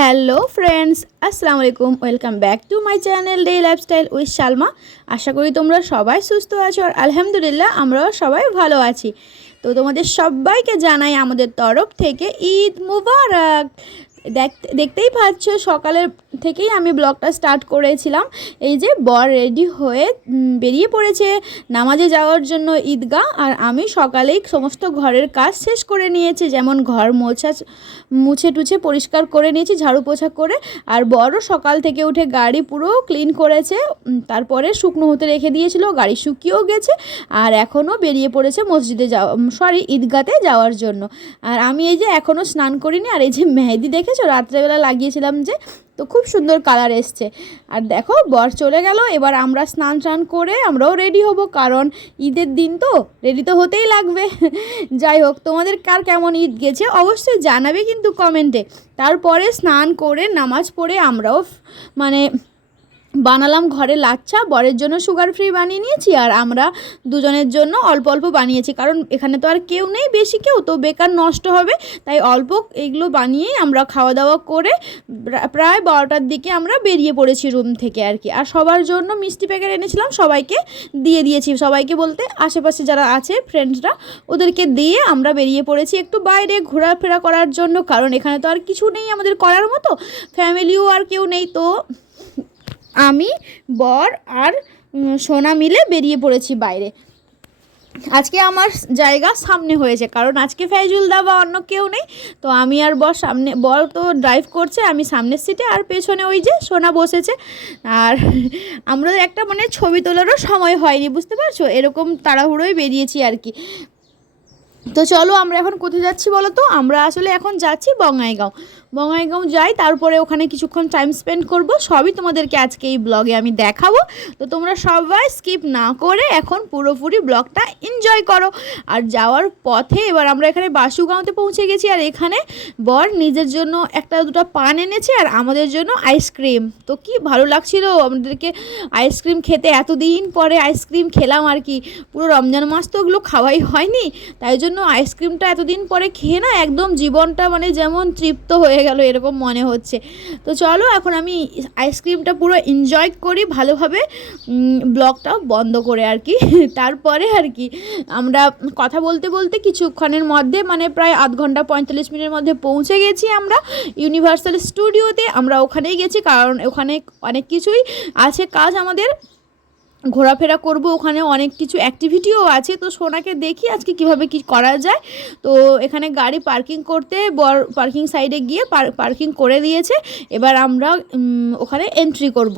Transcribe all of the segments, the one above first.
Hello friends, আসসালামু আলাইকুম। Welcome back to my channel day lifestyle with Salma. আশা করি তোমরা সবাই সুস্থ আছো আর আলহামদুলিল্লাহ আমরাও সবাই ভালো আছি। তো তোমাদের সবাইকে জানাই আমাদের তরফ থেকে ঈদ মুবারক। দেখতেই পাচ্ছ সকালের থেকেই আমি ব্লগটা স্টার্ট করেছিলাম। এই যে বর রেডি হয়ে বেরিয়ে পড়েছে নামাজে যাওয়ার জন্য ঈদগাহ, আর আমি সকালেই সমস্ত ঘরের কাজ শেষ করে নিয়েছি, যেমন ঘর মুছে টুছে পরিষ্কার করে নিয়েছি ঝাড়ু পোছা করে। আর বড়ও সকাল থেকে উঠে গাড়ি পুরো ক্লিন করেছে, তারপরে শুকনো হতে রেখে দিয়েছিল, গাড়ি শুকিয়েও গেছে আর এখনও বেরিয়ে পড়েছে মসজিদে ঈদগাতে যাওয়ার জন্য। আর আমি এই যে এখনও স্নান করিনি, আর এই যে মেহেদি দেখেছো রাত্রেবেলা লাগিয়েছিলাম যে, তো খুব সুন্দর কালার এসছে। আর দেখো বর চলে গেল, এবার আমরা স্নান করে আমরাও রেডি হব, কারণ ঈদের দিন তো রেডি তো হতেই লাগবে। যাই হোক, তোমাদের কার কেমন ঈদ গেছে অবশ্যই জানাবে কিন্তু কমেন্টে। তারপরে স্নান করে নামাজ পড়ে আমরাও বানালাম ঘরে লাচ্ছা। বরের জন্য সুগার ফ্রি বানিয়ে নিয়েছি, আর আমরা দুজনের জন্য অল্প অল্প বানিয়েছি, কারণ এখানে তো আর কেউ নেই বেশি, কেউ তো বেকার নষ্ট হবে, তাই অল্প এগুলো বানিয়েই আমরা খাওয়া দাওয়া করে প্রায় 12টার দিকে আমরা বেরিয়ে পড়েছি রুম থেকে আর কি। আর সবার জন্য মিষ্টি প্যাকেট এনেছিলাম, সবাইকে দিয়ে দিয়েছি, সবাইকে বলতে আশেপাশে যারা আছে ফ্রেন্ডসরা ওদেরকে দিয়ে আমরা বেরিয়ে পড়েছি একটু বাইরে ঘোরাফেরা করার জন্য, কারণ এখানে তো আর কিছু নেই আমাদের করার মতো, ফ্যামিলিও আর কেউ নেই। তো আমি, বর আর সোনা মিলে বেরিয়ে পড়েছি বাইরে। আজকে আমার জায়গা সামনে হয়েছে, কারণ আজকে ফাইজুল দা বা অন্য কেউ নেই, তো আমি আর বর সামনে, বর তো ড্রাইভ করছে, আমি সামনের সিটে, আর পেছনে ওই যে সোনা বসেছে। আর আমরা একটা ছবি তোলারও সময় হয়নি, বুঝতে পারছো, এরকম তাড়াহুড়োই বেরিয়েছি আর কি। তো চলো আমরা এখন কোথায় যাচ্ছি বলো তো? আমরা আসলে এখন যাচ্ছি বঙ্গাইগাঁও যাই, তারপরে ওখানে কিছুক্ষণ টাইম স্পেন্ড করব, সবই তোমাদেরকে আজকে এই ব্লগে আমি দেখাবো। তো তোমরা সবাই স্কিপ না করে এখন পুরোপুরি ব্লগটা এনজয় করো। আর যাওয়ার পথে এবার আমরা এখানে বাসুগাঁওতে পৌঁছে গেছি, আর এখানে বর নিজের জন্য একটা দুটো পান এনেছে আর আমাদের জন্য আইসক্রিম। তো কি ভালো লাগছিল আমাদেরকে আইসক্রিম খেতে, এতদিন পরে আইসক্রিম খেলাম আর কি। পুরো রমজান মাস তো ওগুলো খাওয়াই হয়নি, তাই জন্য আইসক্রিমটা এতদিন পরে খেয়ে না একদম জীবনটা যেমন তৃপ্ত হয়ে গেল এরকম মনে হচ্ছে। তো চলো এখন আমি আইসক্রিমটা পুরো এনজয় করি ভালোভাবে, ব্লগটাও বন্ধ করে আর কি। তারপরে আর কি আমরা কথা বলতে বলতে কিছুক্ষণের মধ্যে প্রায় আধ ঘন্টা 45 মিনিটের মধ্যে পৌঁছে গেছি আমরা ইউনিভার্সাল স্টুডিওতে। আমরা ওখানেই গেছি, কারণ ওখানে অনেক কিছুই আছে কাজ, আমাদের ঘোরাফেরা করব, ওখানে অনেক কিছু অ্যাক্টিভিটিও আছে। তো সোনাকে দেখি আজকে কিভাবে কি করা যায়। তো এখানে গাড়ি পার্কিং করতে বর পার্কিং সাইডে গিয়ে পার্কিং করে দিয়েছে, এবার আমরা ওখানে এন্ট্রি করব।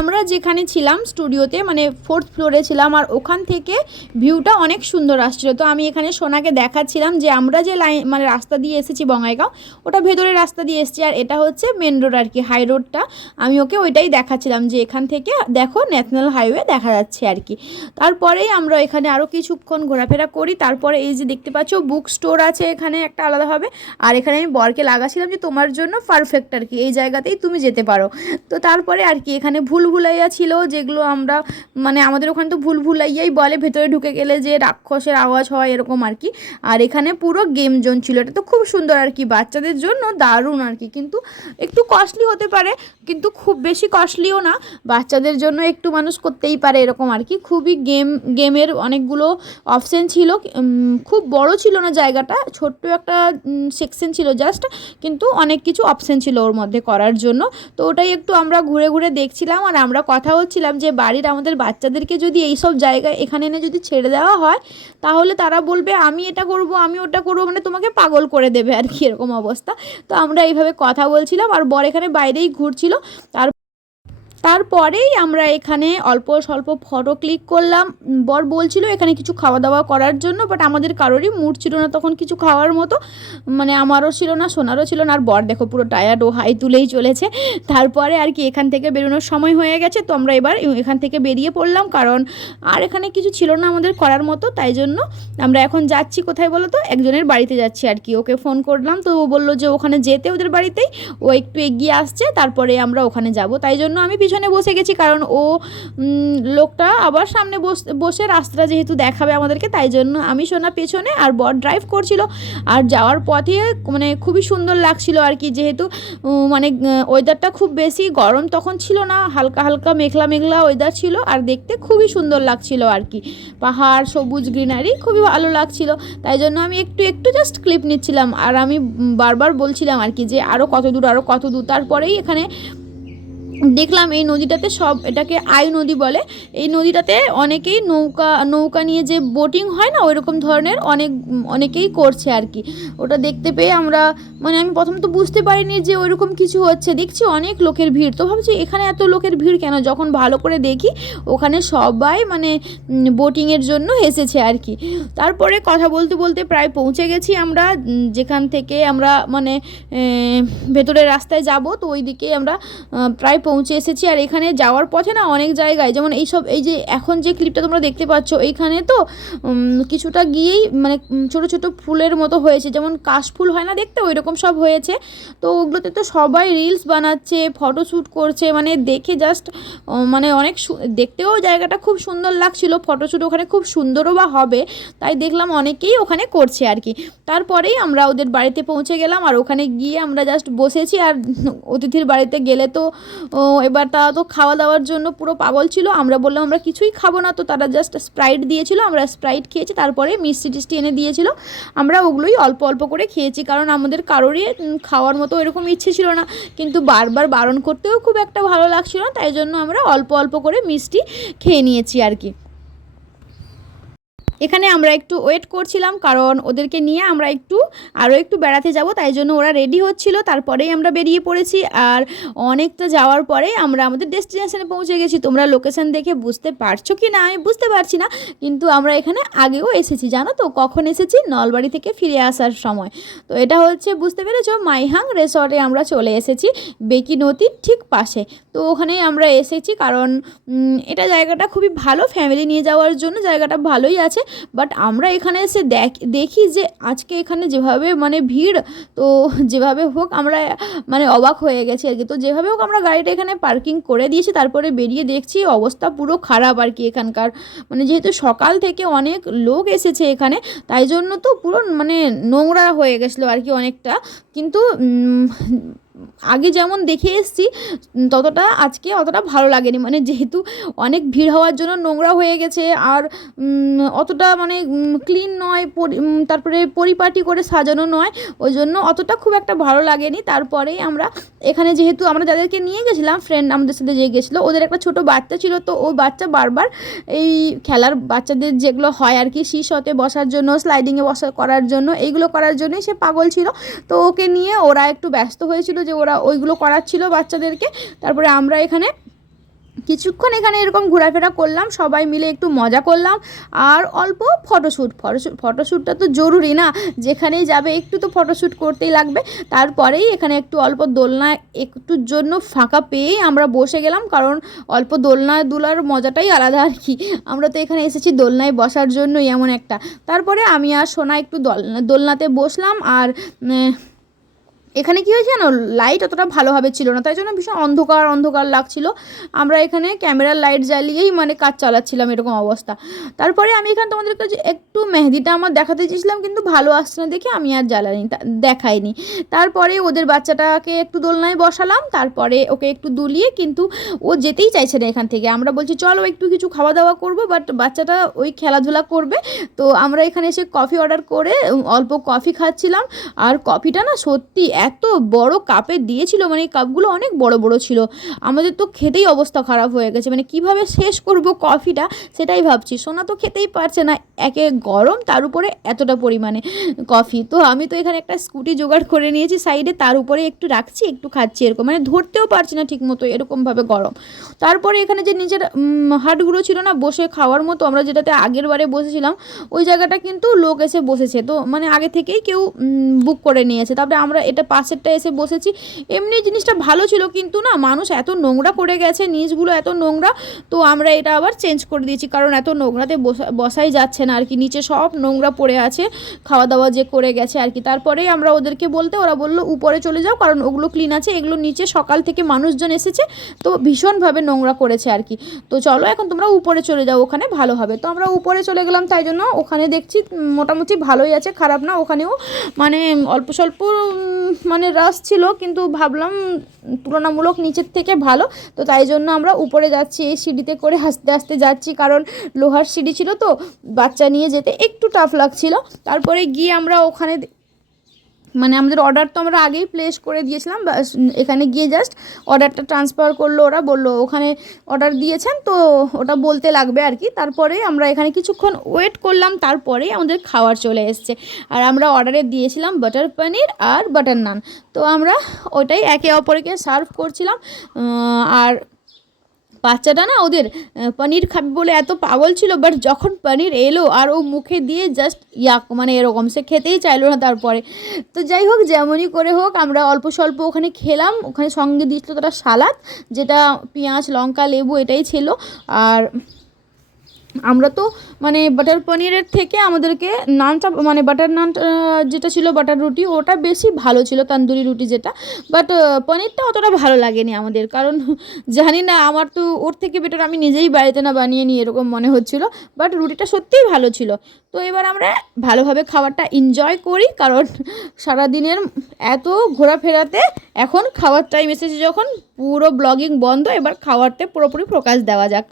আমরা যেখানে ছিলাম স্টুডিওতে মানে 4th ফ্লোরে ছিলাম, আর ওখান থেকে ভিউটা অনেক সুন্দর আসছিল। তো আমি এখানে সোনাকে দেখাচ্ছিলাম যে আমরা যে লাইন মানে রাস্তা দিয়ে এসেছি বঙ্গাইগাঁও, ওটা ভেতরের রাস্তা দিয়ে এসেছি, আর এটা হচ্ছে মেন রোড আর কি, হাই রোডটা। আমি ওকে ওইটাই দেখাচ্ছিলাম যে এখান থেকে দেখো ন্যাশনাল হাইওয়ে দেখা যাচ্ছে আর কি। তারপরেই আমরা এখানে আরও কিছুক্ষণ ঘোরাফেরা করি। তারপরে এই যে দেখতে পাচ্ছ বুক স্টোর আছে এখানে একটা আলাদাভাবে, আর এখানে আমি বরকে লাগাছিলাম যে তোমার জন্য পারফেক্ট আর কি, এই জায়গাতেই তুমি যেতে পারো। তো তারপরে আর কি এখানে ভুলভুলাইয়া ছিল, যেগুলো আমরা মানে আমাদের ওখানে তো ভুলভুলাইয়াই বলে, ভেতরে ঢুকে গেলে যে রাক্ষসের আওয়াজ হয় এরকম আর কি। আর এখানে পুরো গেম জোন ছিল, এটা তো খুব সুন্দর আর কি, বাচ্চাদের জন্য দারুণ আর কি, কিন্তু একটু কস্টলি হতে পারে, কিন্তু খুব বেশি কস্টলিও না, বাচ্চাদের জন্য একটু মানুষ করতেই পারে এরকম আর কি। খুবই গেমের অনেকগুলো অপশান ছিল, খুব বড় ছিল না জায়গাটা, ছোট্ট একটা সেকশন ছিল জাস্ট, কিন্তু অনেক কিছু অপশান ছিল ওর মধ্যে করার জন্য। তো ওটাই একটু আমরা ঘুরে ঘুরে দেখছিলাম, আর আমরা কথা হচ্ছিলাম যে বাড়ির আমাদের বাচ্চাদেরকে যদি এইসব জায়গায় এখানে এনে যদি ছেড়ে দেওয়া হয়, তাহলে তারা বলবে আমি এটা করব আমি ওটা করব, মানে তোমাকে পাগল করে দেবে আর কি, এরকম অবস্থা। তো আমরা এইভাবে কথা বলছিলাম, আর বর এখানে বাইরেই ঘুরছিল। তারপরেই আমরা এখানে অল্প স্বল্প ফটো ক্লিক করলাম। বর বলছিল এখানে কিছু খাওয়া দাওয়া করার জন্য, বাট আমাদের কারোরই মুড ছিল না তখন কিছু খাওয়ার মতো, মানে আমারও ছিল না, সোনারও ছিল না। আর বর দেখো পুরো টায়ার্ড, ও হাই তুলেই চলেছে। তারপরে আর কি এখান থেকে বেরোনোর সময় হয়ে গেছে, তো আমরা এবার এখান থেকে বেরিয়ে পড়লাম, কারণ আর এখানে কিছু ছিল না আমাদের করার মতো। তাই জন্য আমরা এখন যাচ্ছি কোথায় বলো তো, একজনের বাড়িতে যাচ্ছি আর কি। ওকে ফোন করলাম, তো ও বললো যে ওখানে যেতে ওদের বাড়িতেই, ও একটু এগিয়ে আসছে, তারপরে আমরা ওখানে যাব। তাই জন্য আমি পিছনে বসে গেছি, কারণ ও লোকটা আবার সামনে বসে রাস্তাটা যেহেতু দেখাবে আমাদেরকে, তাই জন্য আমি সোনা পেছনে আর বর ড্রাইভ করছিল। আর যাওয়ার পথে মানে খুবই সুন্দর লাগছিল আর কি, যেহেতু মানে ওয়েদারটা খুব বেশি গরম তখন ছিল না, হালকা হালকা মেঘলা মেঘলা ওয়েদার ছিল, আর দেখতে খুবই সুন্দর লাগছিল আর কি, পাহাড় সবুজ গ্রিনারি খুবই ভালো লাগছিল। তাই জন্য আমি একটু একটু জাস্ট ক্লিপ নিচ্ছিলাম, আর আমি বারবার বলছিলাম আর কি যে আরও কত দূর আরও কত দূর। তারপরেই এখানে দেখলাম এই নদীটাতে, সব এটাকে আই নদী বলে, এই নদীটাতে অনেকেই নৌকা নিয়ে যে বোটিং হয় না, ওই রকম ধরনের অনেকেই করছে আর কি। ওটা দেখতে পেয়ে আমরা মানে আমি প্রথম তো বুঝতে পারিনি যে ওইরকম কিছু হচ্ছে, দেখছি অনেক লোকের ভিড়, তো ভাবছি এখানে এত লোকের ভিড় কেন, যখন ভালো করে দেখি ওখানে সবাই মানে বোটিংয়ের জন্য এসেছে আর কি। তারপরে কথা বলতে বলতে প্রায় পৌঁছে গেছি আমরা, যেখান থেকে আমরা মানে ভেতরের রাস্তায় যাব, তো ওই দিকেই আমরা প্রায় পৌঁছে এসেছি। আর এখানে যাওয়ার পথে না অনেক জায়গায়, যেমন এই যে এখন যে ক্লিপটা তোমরা দেখতে পাচ্ছ, এইখানে তো কিছুটা গিয়েই মানে ছোট ছোট ফুলের মতো হয়েছে, যেমন কাশফুল হয় না দেখতে, ওই রকম সব হয়েছে। তো ওগুলোতে তো সবাই রিলস বানাচ্ছে, ফটোশ্যুট করছে, মানে দেখে জাস্ট মানে অনেক দেখতেও জায়গাটা খুব সুন্দর লাগছিল, ফটোশ্যুট ওখানে খুব সুন্দরও বা হবে, তাই দেখলাম অনেকেই ওখানে করছে আর কি। তারপরেই আমরা ওদের বাড়িতে পৌঁছে গেলাম, আর ওখানে গিয়ে আমরা জাস্ট বসেছি। আর অতিথির বাড়িতে গেলে তো এবার তারা তো খাওয়া দাওয়ার জন্য পুরো পাগল ছিল, আমরা বললাম আমরা কিছুই খাবো না, তো তারা জাস্ট স্প্রাইট দিয়েছিল, আমরা স্প্রাইট খেয়েছি, তারপরে মিষ্টি টিষ্টি এনে দিয়েছিল, আমরা ওগুলোই অল্প অল্প করে খেয়েছি, কারণ আমাদের কারোরই খাওয়ার মতো এরকম ইচ্ছে ছিল না, কিন্তু বারবার বারণ করতেও খুব একটা ভালো লাগছিল না, তাই জন্য আমরা অল্প অল্প করে মিষ্টি খেয়ে নিয়েছি আর কি। এখানে আমরা একটু ওয়েট করছিলাম, কারণ ওদেরকে নিয়ে আমরা আরও একটু বেড়াতে যাব, তাই জন্য ওরা রেডি হচ্ছিল, তারপরেই আমরা বেরিয়ে পড়েছি। আর অনেকটা যাওয়ার পরে আমরা আমাদের ডেস্টিনেশনে পৌঁছে গেছি। তোমরা লোকেশন দেখে বুঝতে পারছো কি না আমি বুঝতে পারছি না, কিন্তু আমরা এখানে আগেও এসেছি, জানো তো কখন এসেছি, নলবাড়ি থেকে ফিরে আসার সময়। তো এটা হচ্ছে বুঝতে পেরেছো, মাইহাং রিসর্টে আমরা চলে এসেছি, বেকি নদীর ঠিক পাশে। তো ওখানেই আমরা এসেছি, কারণ এটা জায়গাটা খুবই ভালো, ফ্যামিলি নিয়ে যাওয়ার জন্য জায়গাটা ভালোই আছে। বাট আমরা এখানে এসে দেখি যে আজকে এখানে যেভাবে মানে ভিড়, তো যেভাবে হোক আমরা মানে অবাক হয়ে গেছি আর কি। তো যেভাবে হোক আমরা গাড়িটা এখানে পার্কিং করে দিয়েছি, তারপরে বেরিয়ে দেখছি অবস্থা পুরো খারাপ আর কি এখানকার, মানে যেহেতু সকাল থেকে অনেক লোক এসেছে এখানে, তাই জন্য তো পুরো মানে নোংরা হয়ে গেছিলো আর কি অনেকটা। কিন্তু আগে যেমন দেখে এসেছি আজকে অতটা ভালো লাগেনি, মানে যেহেতু অনেক ভিড় হওয়ার জন্য নোংরা হয়ে গেছে, আর অতটা মানে ক্লিন নয়, তারপরে পরিপাটি করে সাজানো নয়, ওই জন্য অতটা খুব একটা ভালো লাগেনি। তারপরেই আমরা এখানে যেহেতু আমরা যাদেরকে নিয়ে গেছিলাম, ফ্রেন্ড আমাদের সাথে যে গেছিলো, ওদের একটা ছোটো বাচ্চা ছিল, তো ওই বাচ্চা বারবার এই খেলার বাচ্চাদের যেগুলো হয় আর কি, সিসতে বসার জন্য, স্লাইডিংয়ে করার জন্য, এইগুলো করার জন্যই সে পাগল ছিল। তো ওকে নিয়ে ওরা একটু ব্যস্ত হয়েছিল যে ওরা ওইগুলো করাচ্ছিল বাচ্চাদেরকে। তারপরে আমরা এখানে কিছুক্ষণ এখানে এরকম ঘোরাফেরা করলাম, সবাই মিলে একটু মজা করলাম আর অল্প ফটোশ্যুটটা তো জরুরি না, যেখানেই যাবে একটু তো ফটোশ্যুট করতেই লাগবে। তারপরেই এখানে একটু অল্প দোলনা একটুর জন্য ফাঁকা পেয়েই আমরা বসে গেলাম, কারণ অল্প দোলনা দুলার মজাটাই আলাদা আর কি। আমরা তো এখানে এসেছি দোলনায় বসার জন্যই এমন একটা। তারপরে আমি আর সোনা একটু দোলনাতে বসলাম। আর এখানে কী হয়েছে জানো, লাইট অতটা ভালোভাবে ছিল না, তাই জন্য ভীষণ অন্ধকার লাগছিল। আমরা এখানে ক্যামেরার লাইট জ্বালিয়েই মানে কাজ চালাচ্ছিলাম, এরকম অবস্থা। তারপরে আমি এখানে তোমাদের কাছে একটু মেহেদিটা আমার দেখাতে চেয়েছিলাম, কিন্তু ভালো আসছে না দেখে আমি আর দেখাইনি। তারপরে ওদের বাচ্চাটাকে একটু দোলনায় বসালাম, তারপরে ওকে একটু দুলিয়ে, কিন্তু ও যেতেই চাইছে না এখান থেকে। আমরা বলছি চলো একটু কিছু খাওয়া দাওয়া করবো, বাট বাচ্চাটা ওই খেলাধুলা করবে। তো আমরা এখানে এসে কফি অর্ডার করে অল্প কফি খাচ্ছিলাম। আর কফিটা না সত্যি এত বড় কাপে দিয়েছিল, মানে এই কাপগুলো অনেক বড় ছিল। আমাদের তো খেতেই অবস্থা খারাপ হয়ে গেছে, মানে কিভাবে শেষ করব কফিটা সেটাই ভাবছি। সোনা তো খেতেই পারছে না, একে গরম তার উপরে এতটা পরিমাণে কফি। তো আমি তো এখানে একটা স্কুটি জোগাড় করে নিয়েছি সাইডে, তার উপরে একটু রাখছি একটু খাচ্ছি, এরকম মানে ধরতেও পারছি না ঠিক মতো, এরকমভাবে গরম। তারপরে এখানে যে নিচের হাটগুলো ছিল না বসে খাওয়ার মতো, আমরা যেটাতে আগের বারে বসেছিলাম ওই জায়গাটা কিন্তু লোক এসে বসেছে, তো মানে আগে থেকেই কেউ বুক করে নিয়েছে। তারপরে আমরা এটা পাশেরটা এসে বসেছি। এমনি জিনিসটা ভালো ছিল, কিন্তু না মানুষ এত নোংরা করে গেছে, নিচগুলো এত নোংরা। তো আমরা এটা আবার চেঞ্জ করে দিয়েছি, কারণ এত নোংরাতে বসাই যাচ্ছে না আর কি, নিচে সব নোংরা পড়ে আছে খাওয়া দাওয়া যে করে গেছে আর কি। তারপরেই আমরা ওদেরকে বলতে ওরা বললো উপরে চলে যাও, কারণ ওগুলো ক্লিন আছে, এগুলো নিচে সকাল থেকে মানুষজন এসেছে তো ভীষণভাবে নোংরা করেছে আর কি। তো চলো এখন তোমরা উপরে চলে যাও, ওখানে ভালো হবে। তো আমরা উপরে চলে গেলাম, তাই জন্য ওখানে দেখছি মোটামুটি ভালোই আছে, খারাপ না। ওখানেও মানে অল্প স্বল্প মানে রাশ ছিল, কিন্তু ভাবলাম তুলনামূলক নিচের থেকে ভালো, তো তাই জন্য আমরা উপরে যাচ্ছি। এই সিঁড়িতে করে আস্তে আস্তে যাচ্ছি, কারণ লোহার সিঁড়ি ছিল তো বাচ্চা নিয়ে যেতে একটু টাফ লাগছিল। তারপরে গিয়ে আমরা ওখানে মানে আমাদের অর্ডার তো আমরা আগেই প্লেস করে দিয়েছিলাম, এখানে গিয়ে জাস্ট অর্ডারটা ট্রান্সফার করলো, ওরা বললো ওখানে অর্ডার দিয়েছেন তো ওটা বলতে লাগবে আর কি। তারপরে আমরা এখানে কিছুক্ষণ ওয়েট করলাম, তারপরে আমাদের খাবার চলে এসছে। আর আমরা অর্ডারে দিয়েছিলাম বাটার পনির আর বাটার নান, তো আমরা ওটাই একে অপরকে সার্ভ করছিলাম। আর বাচ্চাটা না ওদের পনির খাবে বলে এত পাগল ছিল, বাট যখন পনির এলো আর ও মুখে দিয়ে জাস্ট ইয়াক মানে এরকম, সে খেতেই চাইলো না তারপরে। তো যাই হোক, যেমনই করে হোক আমরা অল্প স্বল্প ওখানে খেলাম। ওখানে সঙ্গে দিয়েছিল তারা সালাদ, যেটা পেঁয়াজ লঙ্কা লেবু এটাই ছিল। আর আমরা তো মানে বাটার পনিরের থেকে আমাদেরকে নানটা মানে বাটার নান যেটা ছিল বাটার রুটি ওটা বেশি ভালো ছিল, তন্দুরি রুটি যেটা। বাট পনিরটা অতটা ভালো লাগেনি আমাদের, কারণ জানি না আমার তো ওর থেকে বেটার আমি নিজেই বাড়িতে না বানিয়ে নিই এরকম মনে হচ্ছিল। বাট রুটিটা সত্যিই ভালো ছিল। তো এবার আমরা ভালোভাবে খাবারটা এনজয় করি, কারণ সারাদিনের এত ঘোরাফেরাতে এখন খাওয়ার টাইম এসেছে, যখন পুরো ব্লগিং বন্ধ, এবার খাওয়ারতে পুরোপুরি ফোকাস দেওয়া যাক।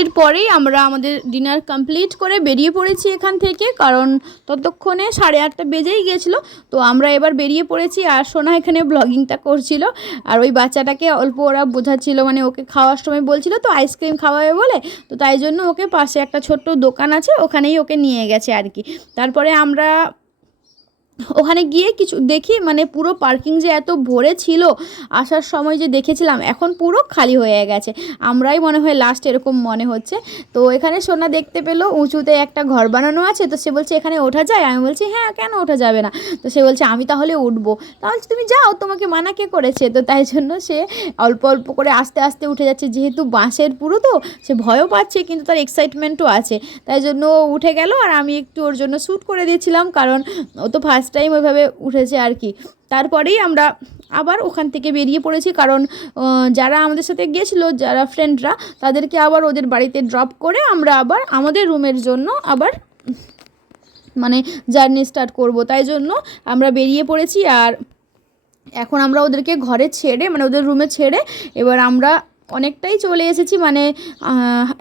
এরপরেই আমরা আমাদের ডিনার কমপ্লিট করে বেরিয়ে পড়েছি এখান থেকে, কারণ ততক্ষণে 8:30 বেজেই গিয়েছিলো। তো আমরা এবার বেরিয়ে পড়েছি, আর সোনা এখানে ব্লগিংটা করছিল, আর ওই বাচ্চাটাকে অল্প ওরা বোঝাচ্ছিল, মানে ওকে খাওয়ার সময় বলছিল তো আইসক্রিম খাওয়াবে বলে, তো তাই জন্য ওকে পাশে একটা ছোট্ট দোকান আছে ওখানেই ওকে নিয়ে গেছে আর কি। তারপরে আমরা ওখানে গিয়ে কিছু দেখি, মানে পুরো পার্কিং যে এত ভরে ছিল আসার সময় যে দেখেছিলাম, এখন পুরো খালি হয়ে গেছে। আমরাই মনে হয় লাস্ট, এরকম মনে হচ্ছে। তো এখানে সোনা দেখতে পেলো উঁচুতে একটা ঘর বানানো আছে, তো সে বলছে এখানে ওঠা যায়। আমি বলছি হ্যাঁ, কেন ওঠা যাবে না। তো সে বলছে আমি তাহলে উঠবো। তাহলে তুমি যাও, তোমাকে মানা কে করেছে। তো তাই জন্য সে অল্প অল্প করে আস্তে আস্তে উঠে যাচ্ছে, যেহেতু বাঁশের পুরো তো সে ভয়ও পাচ্ছে, কিন্তু তার এক্সাইটমেন্টও আছে, তাই জন্য ও উঠে গেল। আর আমি একটু ওর জন্য শ্যুট করে দিয়েছিলাম, কারণ ও তো ফার্স্ট টাইম ওইভাবে উঠেছে আর কি। তারপরেই আমরা আবার ওখান থেকে বেরিয়ে পড়েছি, কারণ যারা আমাদের সাথে গিয়েছিলো, যারা ফ্রেন্ডরা, তাদেরকে আবার ওদের বাড়িতে ড্রপ করে আমরা আবার আমাদের রুমের জন্য আবার মানে জার্নি স্টার্ট করব। তাই জন্য আমরা বেরিয়ে পড়েছি। আর এখন আমরা ওদেরকে ঘরে ছেড়ে মানে ওদের রুমে ছেড়ে এবার আমরা অনেকটাই চলে এসেছি, মানে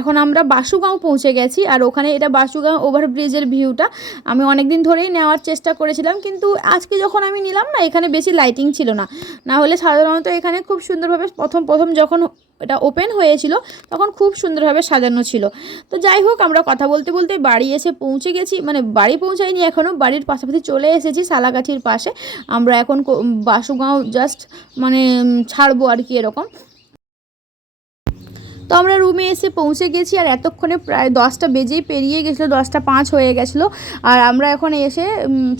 এখন আমরা বাসুগাঁও পৌঁছে গেছি। আর ওখানে এটা বাসুগাঁও ওভারব্রিজের ভিউটা আমি অনেক দিন ধরেই নেওয়ার চেষ্টা করেছিলাম, কিন্তু আজকে যখন আমি নিলাম না, এখানে বেশি লাইটিং ছিল না, না হলে সাধারণত এখানে খুব সুন্দরভাবে প্রথম যখন এটা ওপেন হয়েছিল তখন খুব সুন্দরভাবে সাজানো ছিল। তো যাই হোক, আমরা কথা বলতে বলতে বাড়ি এসে পৌঁছে গেছি, মানে বাড়ি পৌঁছাইনি এখনও, বাড়ির পাশাপাশি চলে এসেছি সালাকাঠির পাশে। আমরা এখন বাসুগাঁও জাস্ট মানে ছাড়বো আর কি এরকম। তো আমরা রুমে এসে পৌঁছে গেছি আর এতক্ষণে প্রায় 10টা বেজেই পেরিয়ে গেছিলো, 10টা 5 হয়ে গেছিলো। আর আমরা এখন এসে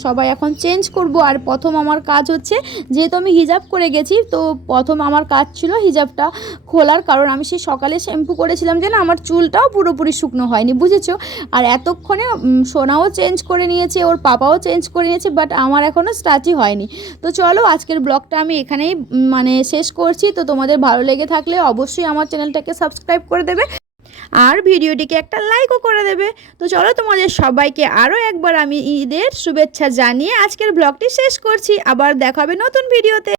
সবাই এখন চেঞ্জ করব। আর প্রথম আমার কাজ হচ্ছে, যেহেতু আমি হিজাব করে গেছি, তো প্রথম আমার কাজ ছিল হিজাবটা খোলার, কারণ আমি সেই সকালে শ্যাম্পু করেছিলাম যে না, আমার চুলটাও পুরোপুরি শুকনো হয়নি, বুঝেছো। আর এতক্ষণে সোনাও চেঞ্জ করে নিয়েছে, ওর পাপাও চেঞ্জ করে নিয়েছে, বাট আমার এখনও স্টার্টই হয়নি। তো চলো আজকের ব্লগটা আমি এখানেই মানে শেষ করছি। তো তোমাদের ভালো লেগে থাকলে অবশ্যই আমার চ্যানেলটাকে সাবস্ক্রাইব করে দেবে আর ভিডিওটিকে একটা লাইকও করে দেবে। তো চলো তোমাদের সবাইকে আরও একবার আমি ঈদের শুভেচ্ছা জানিয়ে আজকের ব্লগটি শেষ করছি। আবার দেখা হবে নতুন ভিডিওতে।